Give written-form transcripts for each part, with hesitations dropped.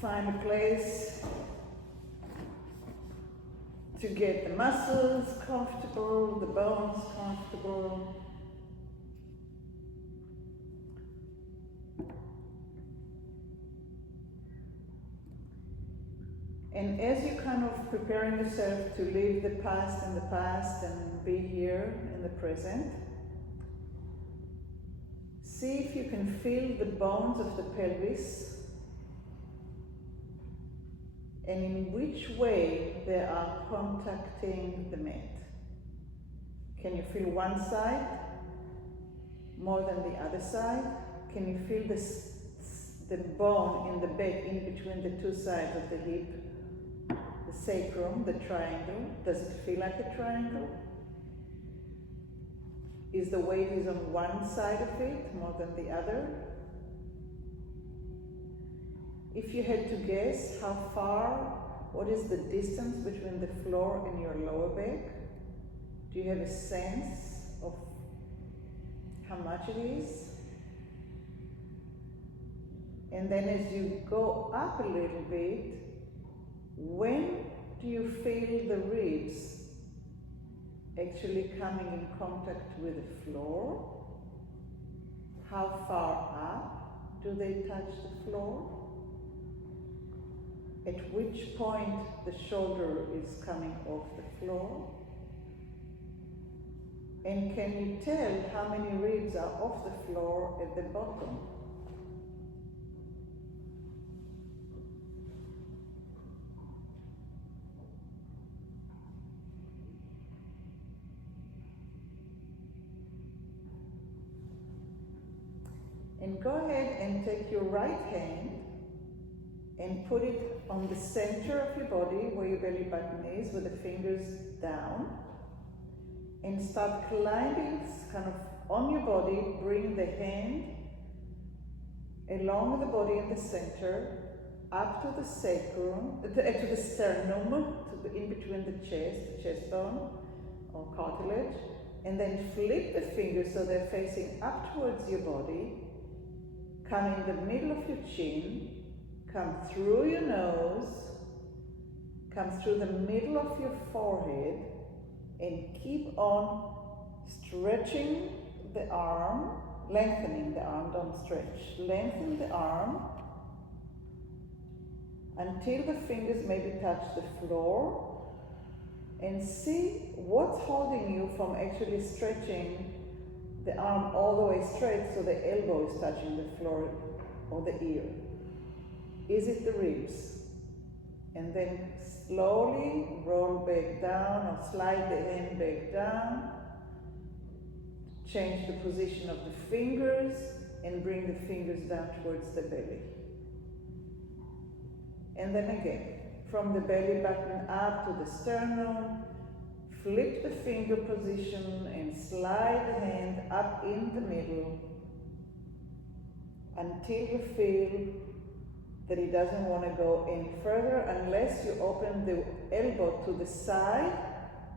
find a place to get the muscles comfortable, the bones comfortable. And as you're kind of preparing yourself to leave the past in the past and be here in the present, see if you can feel the bones of the pelvis and in which way they are contacting the mat. Can you feel one side more than the other side? Can you feel the bone in the back in between the two sides of the hip? The sacrum, the triangle, does it feel like a triangle? Is the weight is on one side of it more than the other? If you had to guess how far, what is the distance between the floor and your lower back? Do you have a sense of how much it is? And then as you go up a little bit, when do you feel the ribs actually coming in contact with the floor? How far up do they touch the floor? At which point the shoulder is coming off the floor? And can you tell how many ribs are off the floor at the bottom? And go ahead and take your right hand and put it on the center of your body where your belly button is with the fingers down, and start climbing kind of on your body. Bring the hand along the body in the center up to the sacrum, to the sternum, in between the chest bone or cartilage, and then flip the fingers so they're facing up towards your body. Come in the middle of your chin, come through your nose, come through the middle of your forehead, and keep on stretching the arm, lengthening the arm, don't stretch. Lengthen the arm until the fingers maybe touch the floor, and see what's holding you from actually stretching the arm all the way straight so the elbow is touching the floor or the ear. Is it the ribs? And then slowly roll back down or slide the hand back down. Change the position of the fingers and bring the fingers down towards the belly. And then again, from the belly button up to the sternum, flip the finger position and slide the hand up in the middle until you feel that it doesn't want to go any further, unless you open the elbow to the side,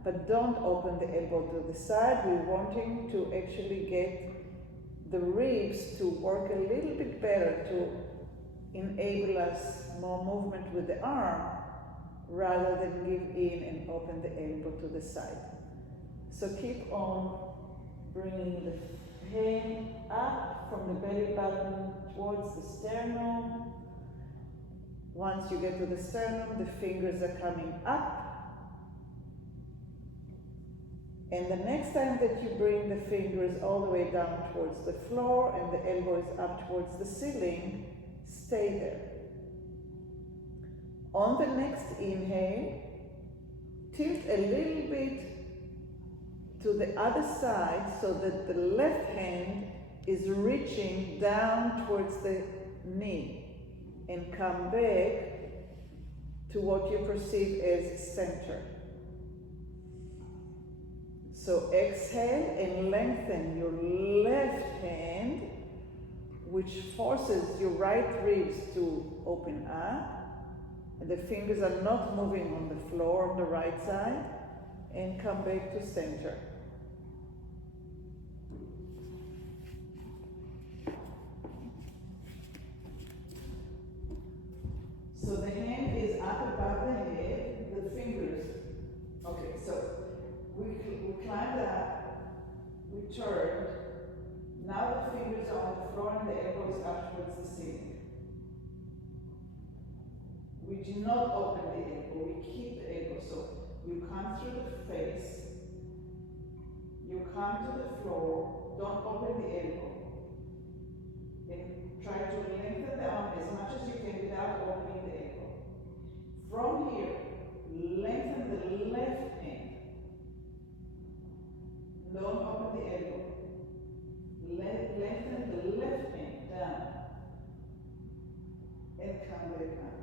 but don't open the elbow to the side. We're wanting to actually get the ribs to work a little bit better to enable us more movement with the arm, rather than give in and open the elbow to the side. So keep on bringing the hand up from the belly button towards the sternum. Once you get to the sternum, the fingers are coming up. And the next time that you bring the fingers all the way down towards the floor and the elbow is up towards the ceiling, stay there. On the next inhale, tilt a little bit to the other side so that the left hand is reaching down towards the knee, and come back to what you perceive as center. So exhale and lengthen your left hand, which forces your right ribs to open up. And the fingers are not moving on the floor on the right side, and come back to center. fingers are on the floor and the elbow is up towards the ceiling. We do not open the elbow, we keep the elbow. So you come through the face, you come to the floor, don't open the elbow. And try to lengthen the arm as much as you can without opening the elbow. From here, lengthen the left hand. Don't open the elbow. Lengthen the left hand down. And come back up.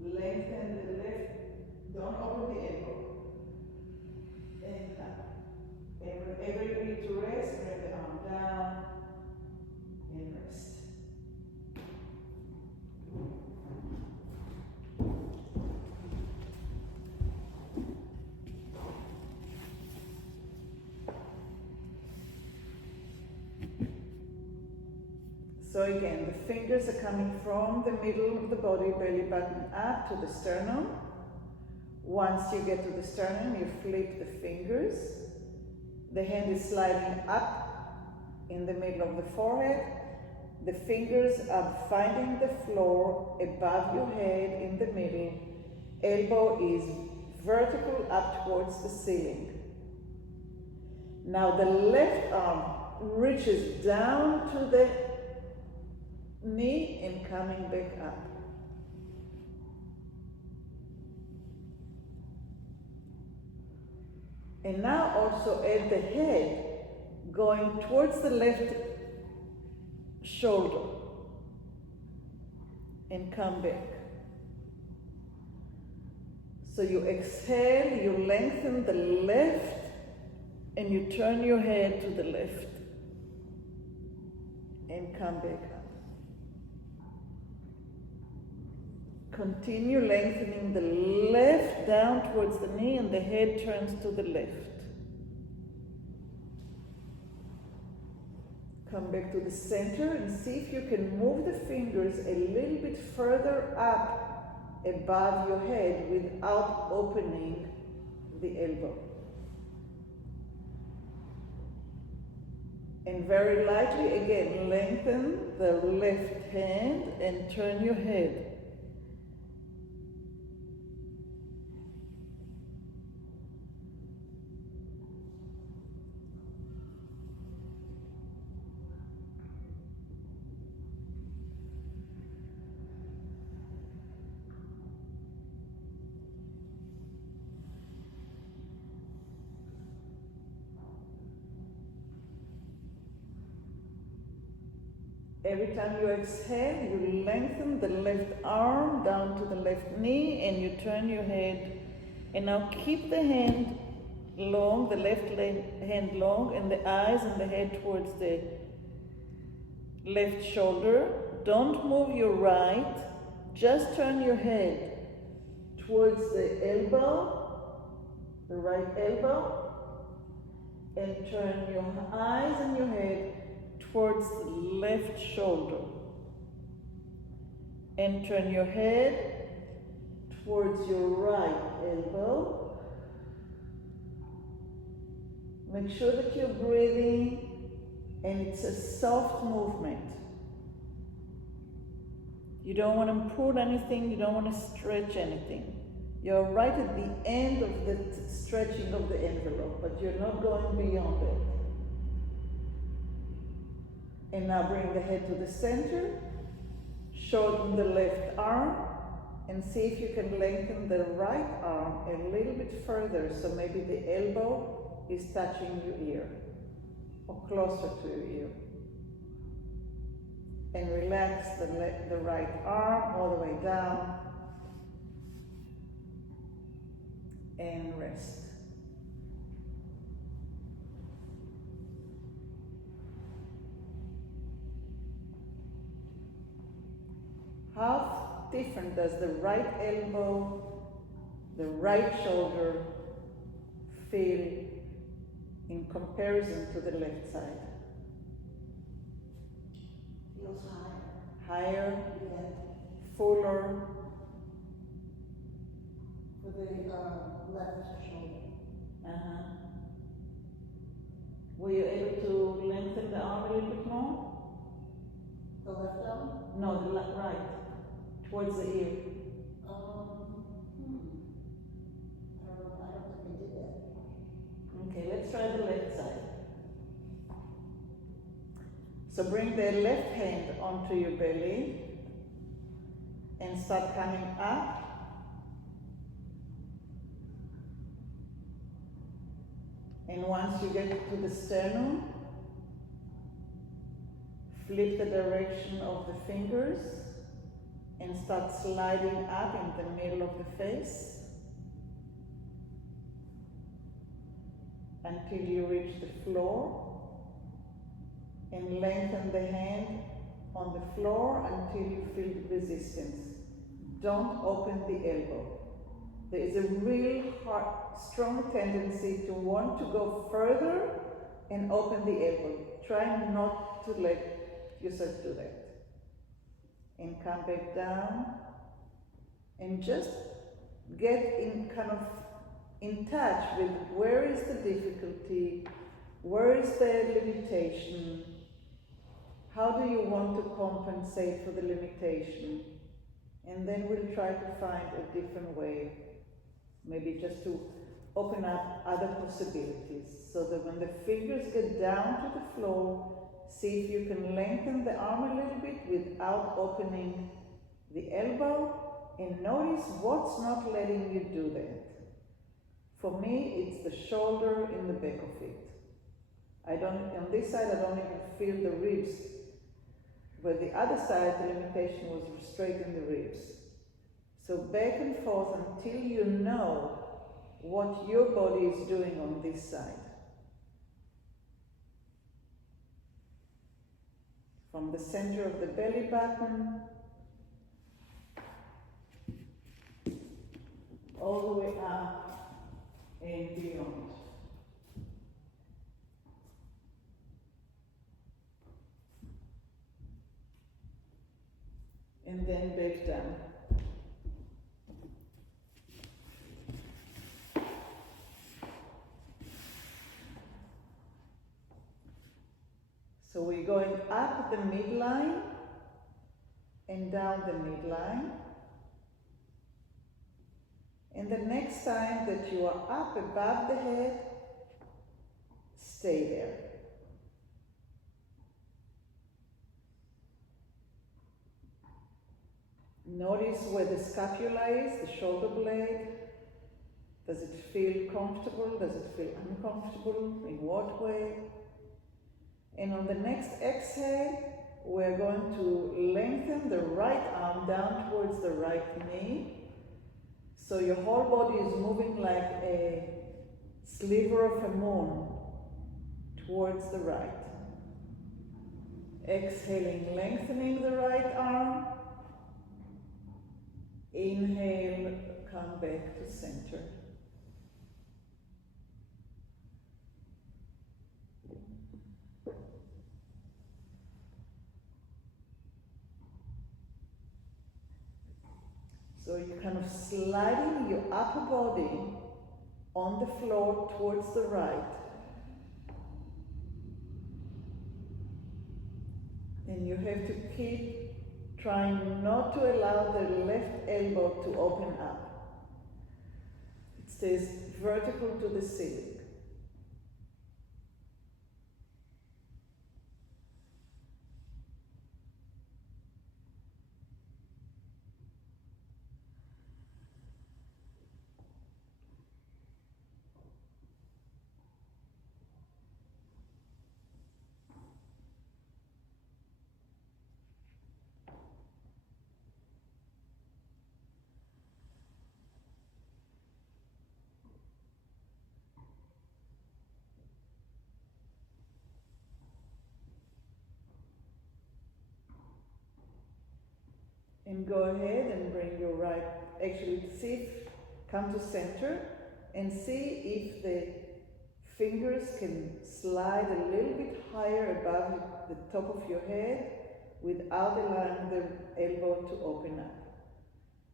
Lengthen the left, don't open the elbow. And up. And whenever you need to rest, bring the arm down and rest. So again, the fingers are coming from the middle of the body, belly button up to the sternum. Once you get to the sternum, you flip the fingers. The hand is sliding up in the middle of the forehead. The fingers are finding the floor above your head in the middle. Elbow is vertical up towards the ceiling. Now the left arm reaches down to the knee and coming back up. And now also add the head going towards the left shoulder and come back. So you exhale, you lengthen the left and you turn your head to the left and come back up. Continue lengthening the left down towards the knee and the head turns to the left. Come back to the center and see if you can move the fingers a little bit further up above your head without opening the elbow. And very lightly again, lengthen the left hand and turn your head. Every time you exhale, you lengthen the left arm down to the left knee and you turn your head. And now keep the hand long, the left hand long, and the eyes and the head towards the left shoulder. Don't move your right, just turn your head towards the elbow, the right elbow, and turn your eyes and your head towards the left shoulder. And turn your head towards your right elbow. Make sure that you're breathing and it's a soft movement. You don't want to pull anything, you don't want to stretch anything. You're right at the end of the stretching of the envelope, but you're not going beyond it. And now bring the head to the center, shorten the left arm, and see if you can lengthen the right arm a little bit further, so maybe the elbow is touching your ear, or closer to your ear. And relax the right arm all the way down, and rest. How different does the right elbow, the right shoulder feel in comparison to the left side? Feels higher. Higher, Yeah. fuller. For the left shoulder. Uh-huh. Were you able to lengthen the little bit more. The left arm? No, the right, towards the ear. I don't think I did that. Okay, let's try the left side. So bring the left hand onto your belly and start coming up. And once you get to the sternum, flip the direction of the fingers and start sliding up in the middle of the face until you reach the floor, and lengthen the hand on the floor until you feel resistance. Don't open the elbow. There is a real strong tendency to want to go further and open the elbow. Try not to let yourself do that. And come back down and just get in in touch with where is the difficulty, where is the limitation, how do you want to compensate for the limitation, and then we'll try to find a different way, maybe just to open up other possibilities, so that when the fingers get down to the floor, see if you can lengthen the arm a little bit without opening the elbow, and notice what's not letting you do that. For me, it's the shoulder in the back of it. On this side, I don't even feel the ribs. But the other side, the limitation was straight in the ribs. So back and forth until you know what your body is doing on this side. From the center of the belly button, all the way up and beyond. And then back down. So we're going up the midline and down the midline. And the next time that you are up above the head, stay there. Notice where the scapula is, the shoulder blade. Does it feel comfortable? Does it feel uncomfortable? In what way? And on the next exhale, we're going to lengthen the right arm down towards the right knee. So your whole body is moving like a sliver of a moon towards the right. Exhaling, lengthening the right arm. Inhale, come back to center. So you're kind of sliding your upper body on the floor towards the right. And you have to keep trying not to allow the left elbow to open up. It stays vertical to the ceiling. And go ahead and bring your right, come to center and see if the fingers can slide a little bit higher above the top of your head without allowing the elbow to open up.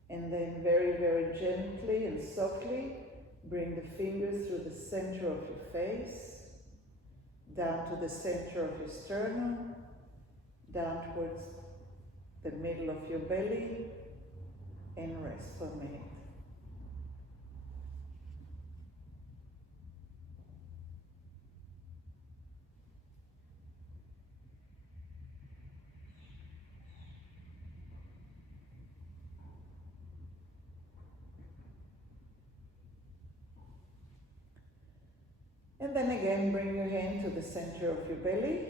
And then very, very gently and softly bring the fingers through the center of your face. down to the center of your sternum, down towards the middle of your belly, and rest for a minute. And then again, bring your hand to the center of your belly,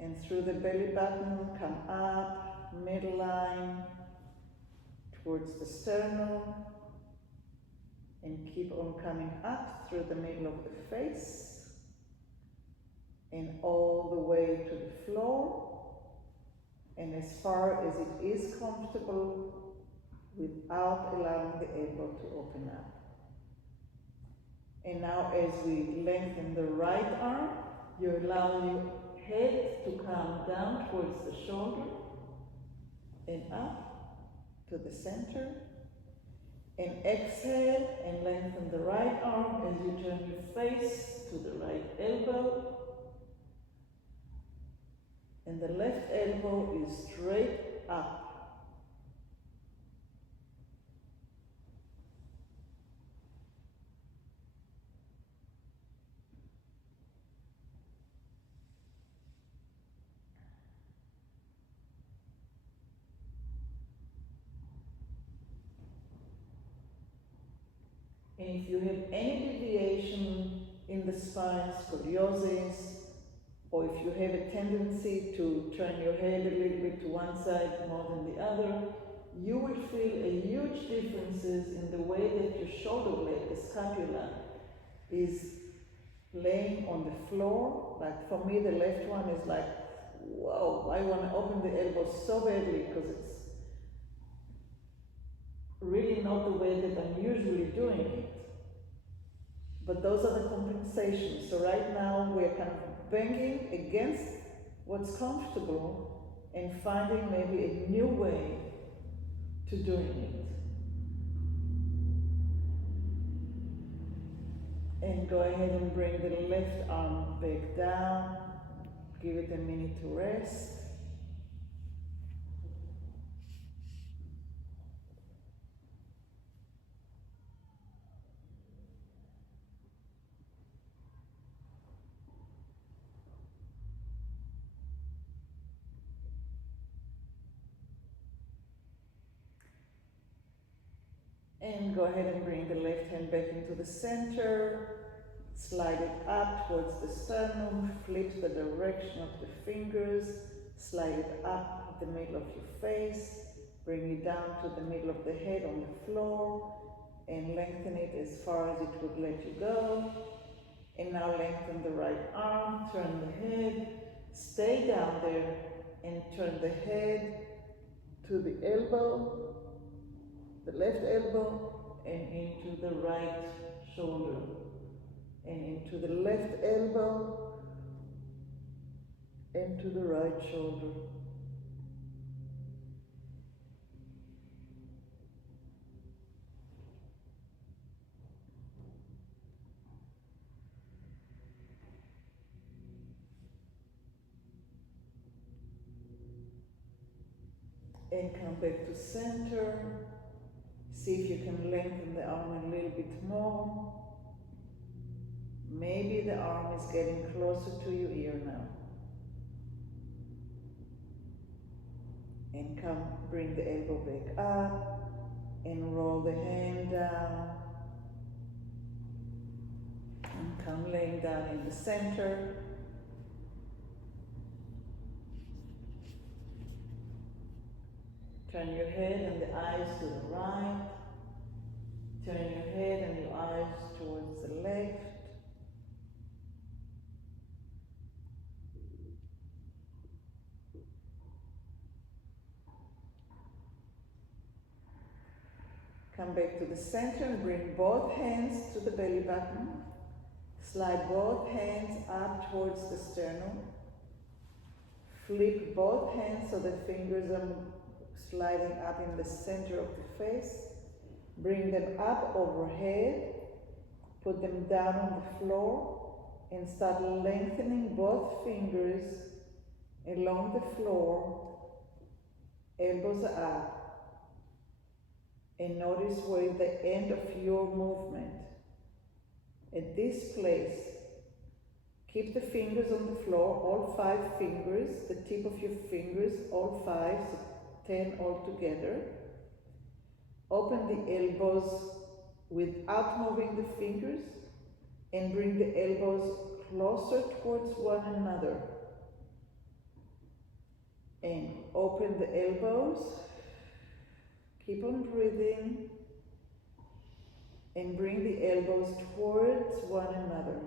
and through the belly button, come up, middle line, towards the sternum, and keep on coming up through the middle of the face, and all the way to the floor, and as far as it is comfortable, without allowing the elbow to open up. And now as we lengthen the right arm, you allow your head to come down towards the shoulder and up to the center. And exhale and lengthen the right arm as you turn your face to the right elbow. And the left elbow is straight up. And if you have any deviation in the spine, scoliosis, or if you have a tendency to turn your head a little bit to one side more than the other, you will feel a huge differences in the way that your shoulder blade, the scapula, is laying on the floor. Like for me, the left one is like, whoa, I want to open the elbow so badly because it's really not the way that I'm usually doing it. But those are the compensations. So right now we're kind of banging against what's comfortable and finding maybe a new way to doing it. And go ahead and bring the left arm back down. Give it a minute to rest. And go ahead and bring the left hand back into the center. Slide it up towards the sternum. Flip the direction of the fingers. Slide it up the middle of your face. Bring it down to the middle of the head on the floor. And lengthen it as far as it would let you go. And now lengthen the right arm. Turn the head. Stay down there and turn the head to the elbow. The left elbow and into the right shoulder and into the left elbow and to the right shoulder. And come back to center. See if you can lengthen the arm a little bit more. Maybe the arm is getting closer to your ear now. And come, bring the elbow back up and roll the hand down. And come laying down in the center. Turn your head and the eyes to the right. Turn your head and your eyes towards the left. Come back to the center and bring both hands to the belly button. Slide both hands up towards the sternum. Flip both hands so the fingers are sliding up in the center of the face. Bring them up overhead. Put them down on the floor. and start lengthening both fingers along the floor, elbows are up, and notice where the end of your movement. At this place, keep the fingers on the floor, all 5 fingers, the tip of your fingers, all 5, so 10 all together. Open the elbows without moving the fingers and bring the elbows closer towards one another. And open the elbows, keep on breathing, and bring the elbows towards one another.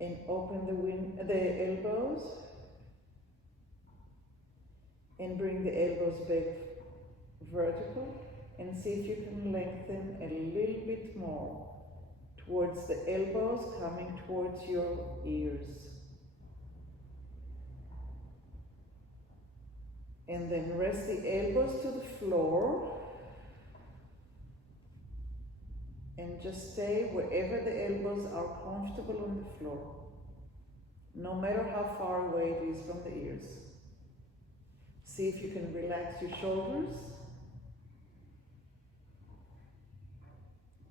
And open the elbows, and bring the elbows back vertical, and see if you can lengthen a little bit more towards the elbows coming towards your ears. And then rest the elbows to the floor and just stay wherever the elbows are comfortable on the floor, no matter how far away it is from the ears. See if you can relax your shoulders.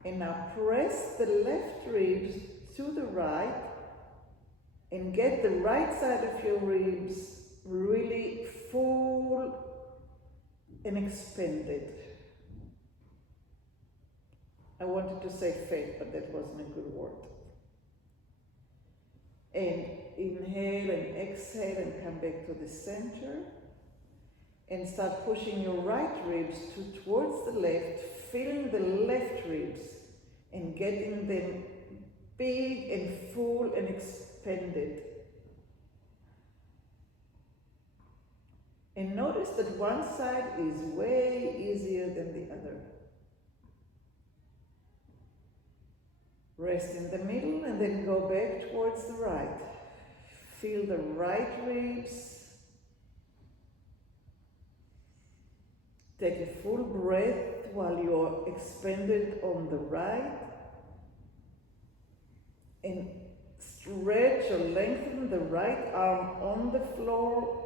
And now press the left ribs to the right and get the right side of your ribs really full and expanded. I wanted to say fat, but that wasn't a good word. And inhale and exhale and come back to the center. And start pushing your right ribs towards the left, feeling the left ribs and getting them big and full and expanded. And notice that one side is way easier than the other. Rest in the middle and then go back towards the right. Feel the right ribs. Take a full breath while you're expanded on the right. And stretch or lengthen the right arm on the floor.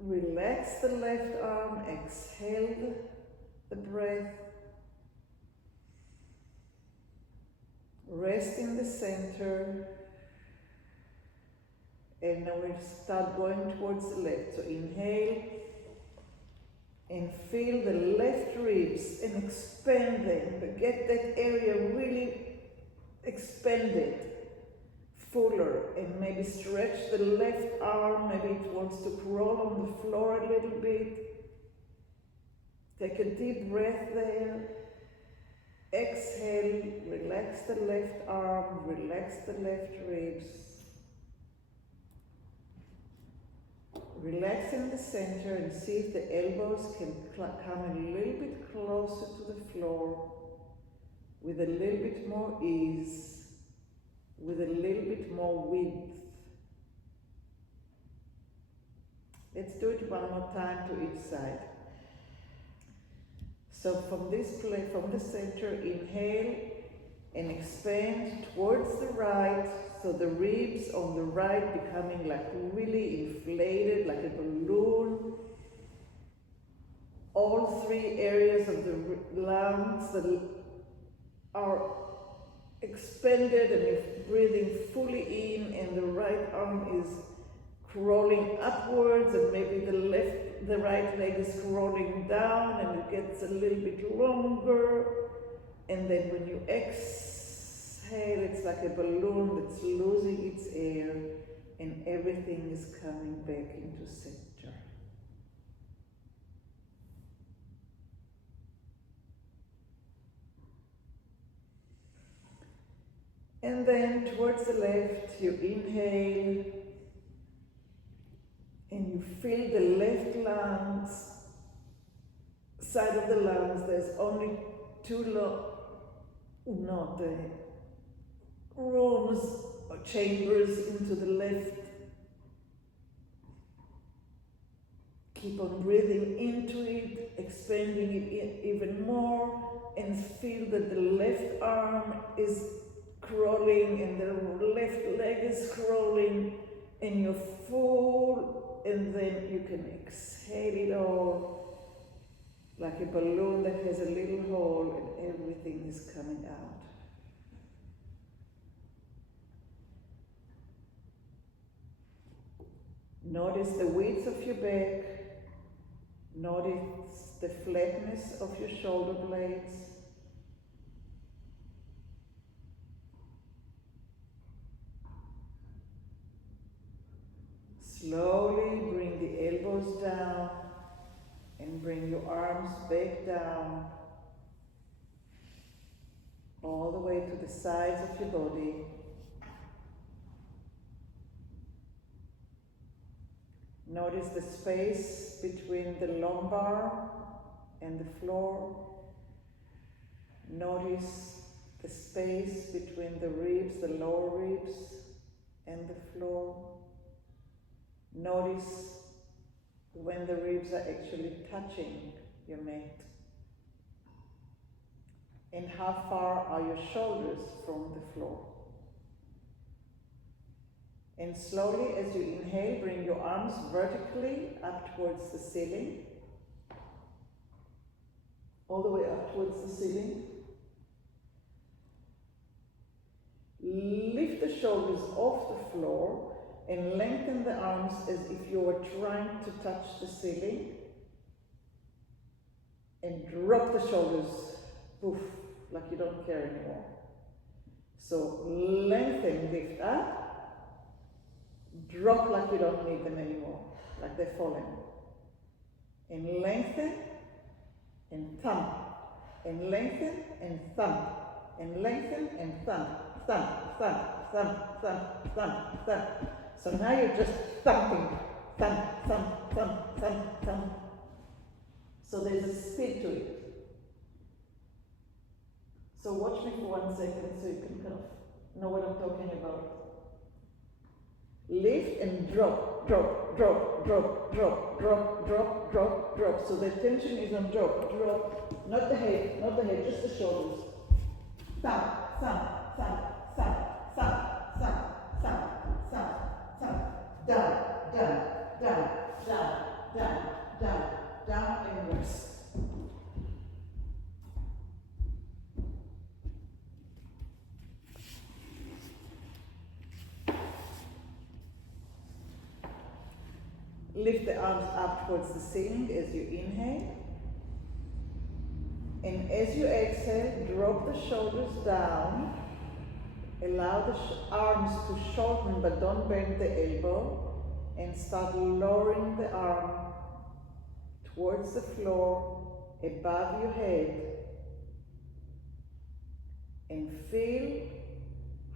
Relax the left arm, exhale the breath. Rest in the center. And now we'll start going towards the left. So inhale and feel the left ribs and expand them. But get that area really expanded, fuller, and maybe stretch the left arm. Maybe it wants to crawl on the floor a little bit. Take a deep breath there. Exhale, relax the left arm, relax the left ribs. Relax in the center and see if the elbows can come a little bit closer to the floor with a little bit more ease, with a little bit more width. Let's do it one more time to each side. So from this place, from the center, inhale and expand towards the right, so the ribs on the right becoming like really inflated, like a balloon. All 3 areas of the lungs that are expanded, and you're breathing fully in, and the right arm is crawling upwards, and maybe the right leg is crawling down, and it gets a little bit longer. And then when you exhale, it's like a balloon that's losing its air, and everything is coming back into center. And then towards the left, you inhale, and you feel the left lungs, side of the lungs. There's only 2 rooms or chambers into the left. Keep on breathing into it, expanding it even more. and feel that the left arm is crawling and the left leg is crawling and you're full, and then you can exhale it all like a balloon that has a little hole and everything is coming out. Notice the width of your back. Notice the flatness of your shoulder blades. Slowly bring the elbows down and bring your arms back down all the way to the sides of your body. Notice the space between the lumbar and the floor. Notice the space between the ribs, the lower ribs, and the floor. Notice when the ribs are actually touching your mat. And how far are your shoulders from the floor? And slowly, as you inhale, bring your arms vertically up towards the ceiling. All the way up towards the ceiling. Lift the shoulders off the floor and lengthen the arms as if you were trying to touch the ceiling. And drop the shoulders, poof, like you don't care anymore. So lengthen, lift up. Drop like you don't need them anymore, like they're falling. And lengthen and thump, and lengthen and thump, and lengthen and thump, thump, thump, thump, thump, thump, thump. So now you're just thumping, thump, thump, thump, thump, thump. So there's a speed to it. So watch me for 1 second so you can kind of know what I'm talking about. Lift and drop, drop, drop, drop, drop, drop, drop, drop, drop. So the tension is on drop, drop. Not the head, just the shoulders. Thump, thump, thump, thump, thump, thump, thump, thump, thump. Down, down, down, down, down, down, down, and rest. Lift the arms up towards the ceiling as you inhale. And as you exhale, drop the shoulders down. Allow the arms to shorten, but don't bend the elbow. And start lowering the arm towards the floor, above your head. And feel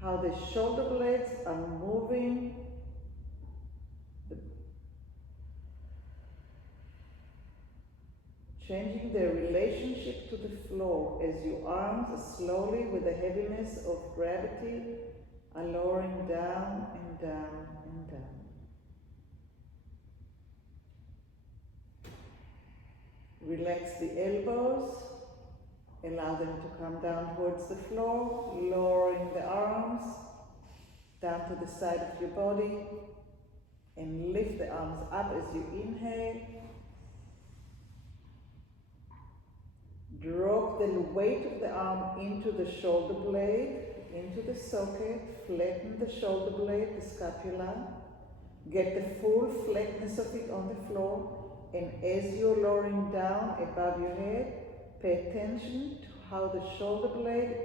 how the shoulder blades are moving. Changing their relationship to the floor as your arms are slowly, with the heaviness of gravity, are lowering down and down and down. Relax the elbows, allow them to come down towards the floor, lowering the arms down to the side of your body, and lift the arms up as you inhale. Drop the weight of the arm into the shoulder blade, into the socket, flatten the shoulder blade, the scapula. Get the full flatness of it on the floor, and as you're lowering down above your head, pay attention to how the shoulder blade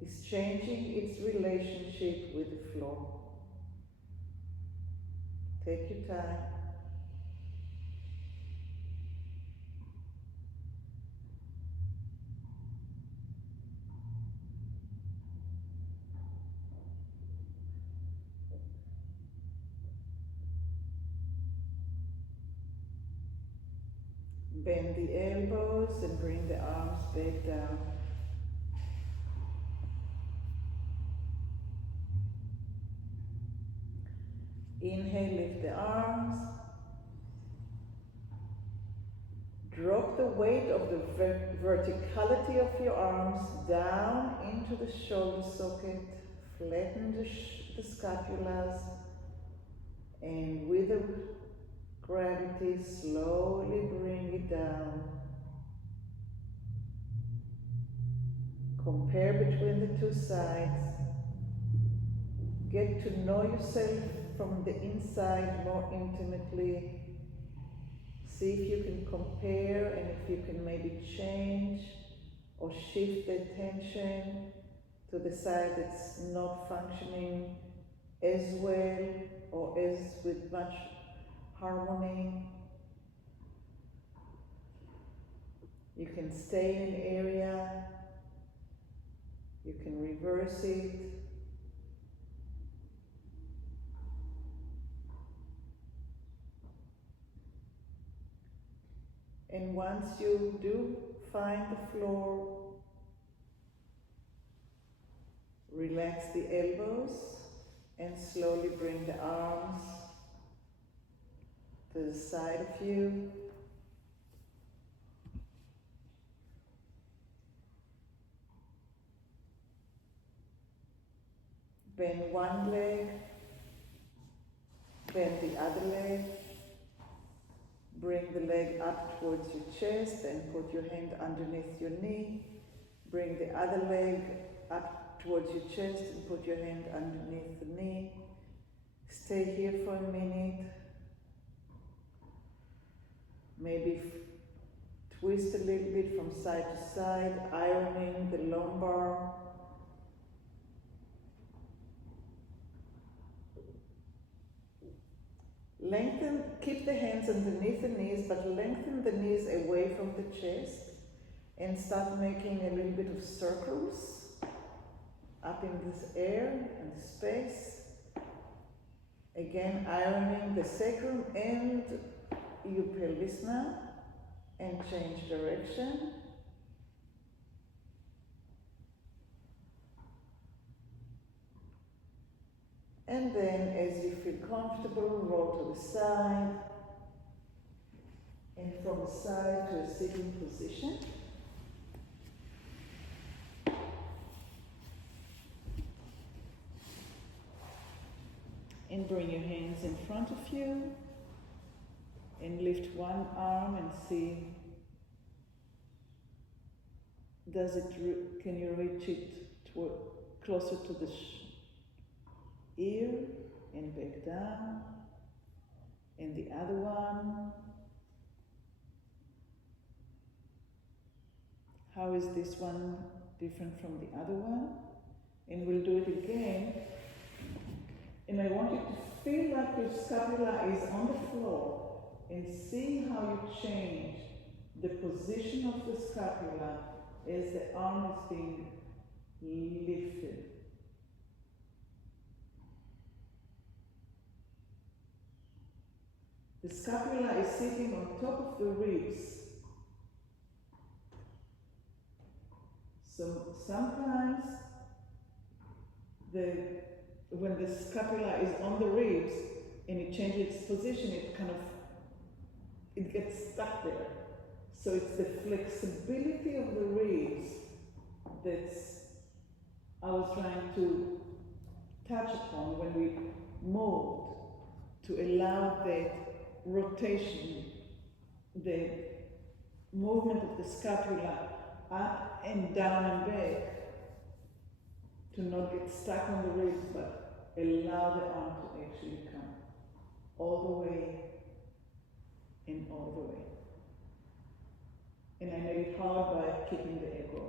is changing its relationship with the floor. Take your time. Bend the elbows and bring the arms back down. Inhale, lift the arms. Drop the weight of the verticality of your arms down into the shoulder socket, flatten the scapulas, and with the gravity slowly bring it down. Compare between the two sides. Get to know yourself from the inside more intimately. See if you can compare and if you can maybe change or shift the attention to the side that's not functioning as well or as with much harmony. You can stay in an area, you can reverse it. And once you do find the floor, relax the elbows and slowly bring the arms to the side of you. Bend one leg, bend the other leg. Bring the leg up towards your chest and put your hand underneath your knee. Bring the other leg up towards your chest and put your hand underneath the knee. Stay here for a minute. Maybe twist a little bit from side to side, ironing the lumbar. Lengthen, keep the hands underneath the knees, but lengthen the knees away from the chest and start making a little bit of circles up in this air and space. Again, ironing the sacrum and your pelvis now, and change direction. And then, as you feel comfortable, roll to the side, and from the side to a sitting position. And bring your hands in front of you, and lift one arm and see, can you reach it closer to the ear and back down, and the other one. How is this one different from the other one? And we'll do it again. And I want you to feel like your scapula is on the floor and see how you change the position of the scapula as the arm is being lifted. The scapula is sitting on top of the ribs. So sometimes when the scapula is on the ribs and it changes its position, it gets stuck there. So it's the flexibility of the ribs that's I was trying to touch upon when we moved, to allow that rotation, the movement of the scapula up and down and back, to not get stuck on the ribs, but allow the arm to actually come all the way and all the way. And I made it hard by keeping the elbow.